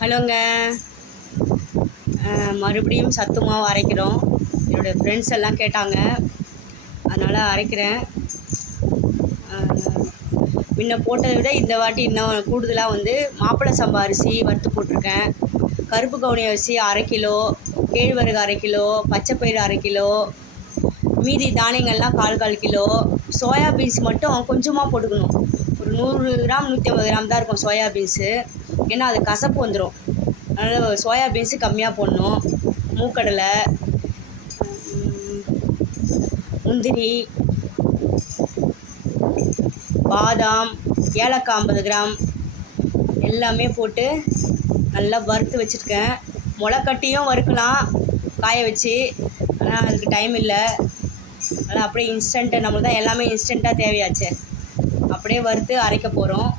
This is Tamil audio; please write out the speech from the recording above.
ஹலோங்க. மறுபடியும் சத்து மாவு அரைக்கிறோம். என்னுடைய ஃப்ரெண்ட்ஸ் எல்லாம் கேட்டாங்க. அதனால் அரைக்கிறேன். முன்ன போட்டதை விட இந்த வாட்டி இன்னும் கூடுதலாக வந்து மாப்பிள்ளை சம்பா அரிசி வறுத்து போட்டிருக்கேன். கருப்பு கவுனி அரிசி அரை கிலோ கேழ்வரகு அரை கிலோ பச்சைப்பயிறு அரை கிலோ மீதி தானியங்கள்லாம் கால் கால் கிலோ. சோயா பீன்ஸ் மட்டும் கொஞ்சமாக போட்டுக்கணும். ஒரு நூறு கிராம் நூற்றி ஐம்பது கிராம் தான் இருக்கும் சோயா பீன்ஸு. ஏன்னா அது கசப்பு வந்துடும் அதனால் சோயா பீன்ஸு கம்மியாக போடணும். மூக்கடலை முந்திரி பாதாம் ஏலக்காய் ஐம்பது கிராம். எல்லாமே போட்டு நல்லா வறுத்து வச்சுருக்கேன். முளைக்கட்டியும் வறுக்கலாம். காய வச்சு. ஆனால் அதுக்கு டைம் இல்லை. அதனால் அப்படியே இன்ஸ்டண்ட்டு நம்மளுக்கு தான் எல்லாமே இன்ஸ்டண்ட்டாக தேவையாச்சு. அப்படியே வறுத்து அரைக்க போகிறோம்